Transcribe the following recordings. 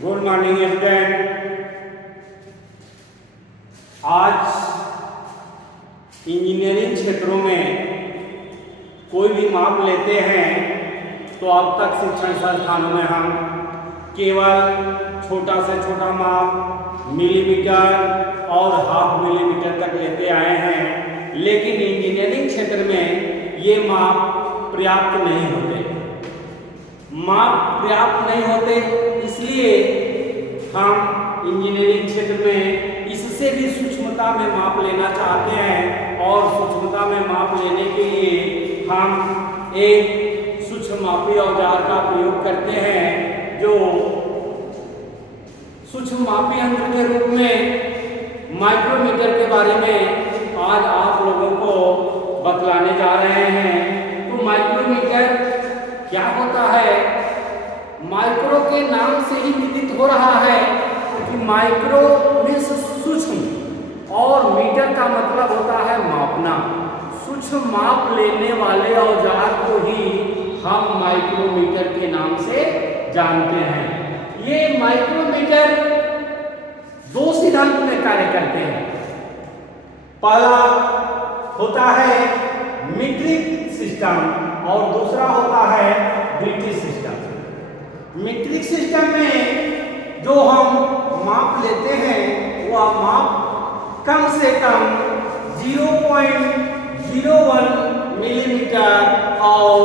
Good morning student. आज engineering क्षेत्रों में कोई भी माप लेते हैं तो अब तक शिक्षण संस्थानों में हम केवल छोटा से छोटा माप मिलीमीटर और हाफ मिलीमीटर तक लेते आए हैं, लेकिन इंजीनियरिंग क्षेत्र में ये माप पर्याप्त नहीं होते। माप पर्याप्त नहीं होते, इसलिए हम इंजीनियरिंग क्षेत्र में इससे भी सूक्ष्मता में माप लेना चाहते हैं और सूक्ष्मता में माप लेने के लिए हम एक सूक्ष्म मापी औजार का प्रयोग करते हैं, जो सूक्ष्म मापी यंत्र के रूप में माइक्रोमीटर के बारे में आज आप लोगों को बतलाने जा रहे हैं। तो माइक्रोमीटर क्या होता है? माइक्रो के नाम से ही विदित हो रहा है कि माइक्रो मीन्स सूक्ष्म और मीटर का मतलब होता है मापना। सूक्ष्म माप लेने वाले औजार को ही हम माइक्रोमीटर के नाम से जानते हैं। ये माइक्रोमीटर दो सिद्धांत में कार्य करते हैं। पहला होता है मीट्रिक सिस्टम और दूसरा होता है ब्रिटिश सिस्टम। मीट्रिक सिस्टम में जो हम माप लेते हैं वह माप कम से कम 0.01 मिलीमीटर और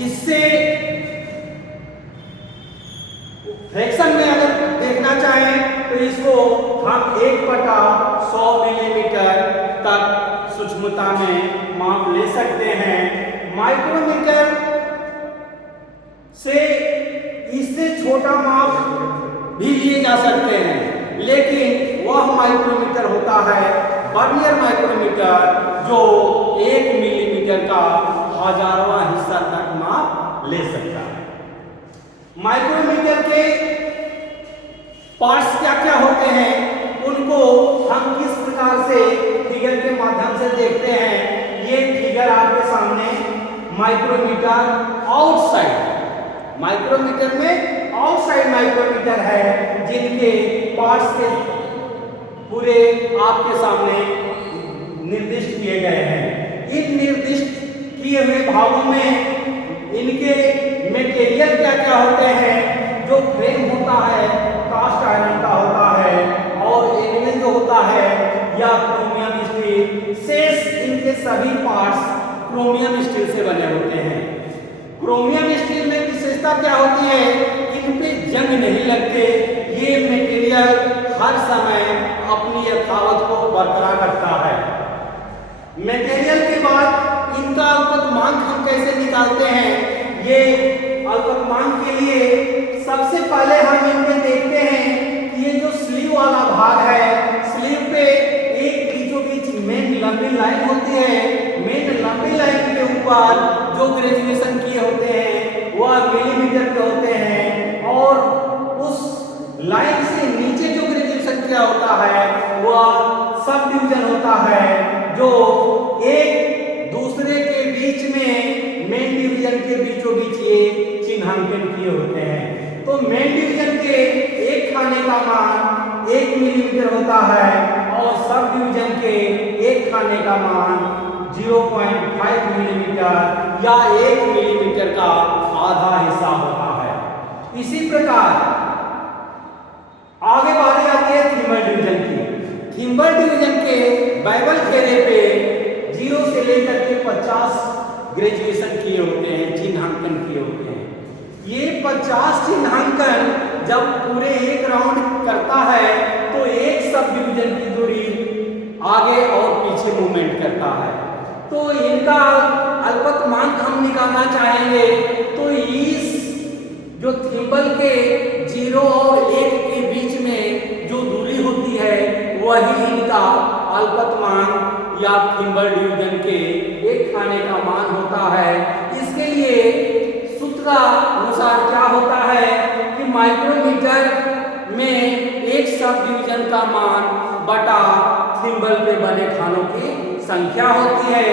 इससे फ्रैक्शन में अगर देखना चाहें तो इसको हम 1/100 मिलीमीटर तक सूक्ष्मता में माप ले सकते हैं। माइक्रोमीटर से इससे छोटा माप भी लिए जा सकते हैं, लेकिन वह माइक्रोमीटर होता है वर्नियर माइक्रोमीटर, जो 1 मिलीमीटर का हजारवां हिस्सा तक माप ले सकता है। माइक्रोमीटर के पार्ट्स क्या क्या होते हैं, उनको हम किस प्रकार से फिगर के माध्यम से देखते हैं। ये फिगर आपके सामने माइक्रोमीटर आउटसाइड, माइक्रोमीटर में आउटसाइड माइक्रोमीटर है, जिनके पार्ट्स के पूरे आपके सामने निर्दिष्ट किए गए हैं। इन निर्दिष्ट किए हुए भागों में इनके मटेरियल क्या क्या होते हैं। जो फ्रेम होता है कास्ट आयरन का होता है और इनमें जो होता है या क्रोमियम स्टील। शेष इनके सभी पार्ट्स क्रोमियम स्टील से बने होते हैं। क्रोमियम स्टील में विशेषता क्या होती है? इन पे जंग नहीं लगते। ये मटेरियल हर समय अपनी यथावत को बरकरार रखता है। मटेरियल के बाद इनका अल्पतमांक हम कैसे निकालते हैं? ये अल्पतमांक के लिए सबसे पहले हम इनमें देखते हैं कि ये जो स्लीव वाला भाग है, स्लीव पे एक बीचों बीच मेन लंबी लाइन होती है। मेन लंबी लाइन के ऊपर जो ग्रेजुएशन किए होते हैं वह मिलीमीटर के होते हैं, और उस लाइन से नीचे जो ग्रेजुएशन किया होता है वह सब डिवीजन होता है, जो एक दूसरे के बीच में मेन डिवीजन के बीचों बीच ये चिन्हांकन किए होते हैं। तो मेन डिवीजन के एक खाने का मान 1 मिलीमीटर होता है और सब डिवीजन के एक खाने का मान 0.5 मिलीमीटर या 1 मिलीमीटर का आधा हिस्सा होता है। इसी प्रकार आगे बारी आती है थिम्बल डिवीजन की। थिम्बल डिवीजन के बाइबल घेरे पे 0 से लेकर के 50 ग्रेजुएशन किए होते हैं, चिन्हांकन किए होते हैं। ये 50 चिन्हांकन जब पूरे एक राउंड करता है तो एक सब डिवीजन की दूरी आगे और पीछे मूवमेंट करता है। तो इनका अल्पतमांक हम निकालना चाहेंगे तो इस जो थिम्बल के 0 और 1 के बीच में जो दूरी होती है वही इनका अल्पतमांक या थिम्बल डिवीजन के एक खाने का मान होता है। इसके लिए सूत्र अनुसार क्या होता है कि माइक्रोमीटर में एक सब डिवीजन का मान बटा थिम्बल पे बने खानों की संख्या होती है,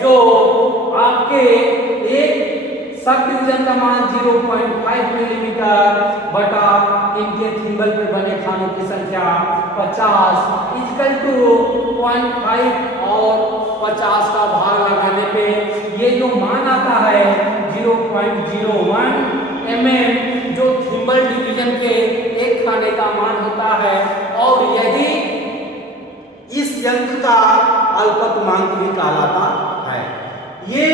जो आपके एक सब डिवीजन का मान 0.5 मिलीमीटर बटा इनके थिम्बल पे बने खानों की संख्या 50 इक्वल टू 0.5 और 50 का भाग लगाने पे ये जो मान आता है 0.01 mm जो थिम्बल डिवीजन के एक खाने का मान होता है और यही इस यंत्र का अल्पतमांक भी कहलाता है। ये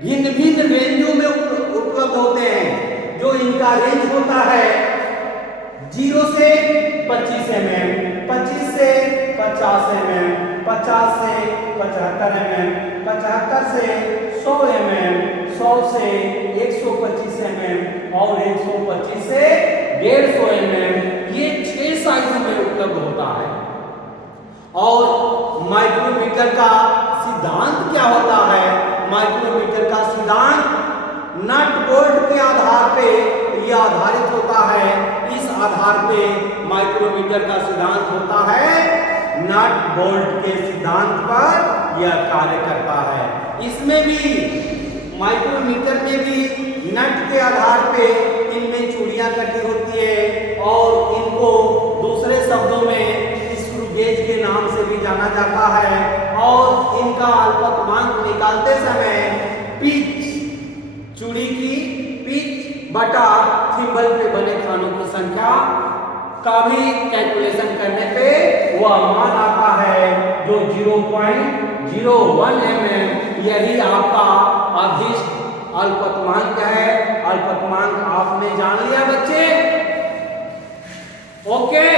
भिन्न भिन्न रेंजों में उपलब्ध होते हैं। जो इनका रेंज होता है 0 से 25 mm, 25 से 50 mm, 50 से 75 mm, 75 से 100 mm, 100 से 125 mm और 125 से 150 mm ये 6 साइज में उपलब्ध होता है। और माइक्रोमीटर का सिद्धांत क्या होता है? माइक्रोमीटर का सिद्धांत नट बोल्ट के आधार पे यह आधारित होता है। इस आधार पे माइक्रोमीटर का सिद्धांत होता है, नट बोल्ट के सिद्धांत पर यह कार्य करता है। इसमें भी माइक्रोमीटर में भी नट के आधार पे इनमें चूड़ियां कटी होती है और इनको दूसरे शब्दों में गेज के नाम से भी जाना जाता है। और इनका अल्पतमांक निकालते समय पिच, चूड़ी की पिच बटा थिम्बल पे बने खानों की संख्या का भी कैलकुलेशन करने पे वह मान आता है जो 0.01 mm यही आपका अभिष्ट अल्पतमांक है। अल्पतमांक आपने जान लिया बच्चे? ओके।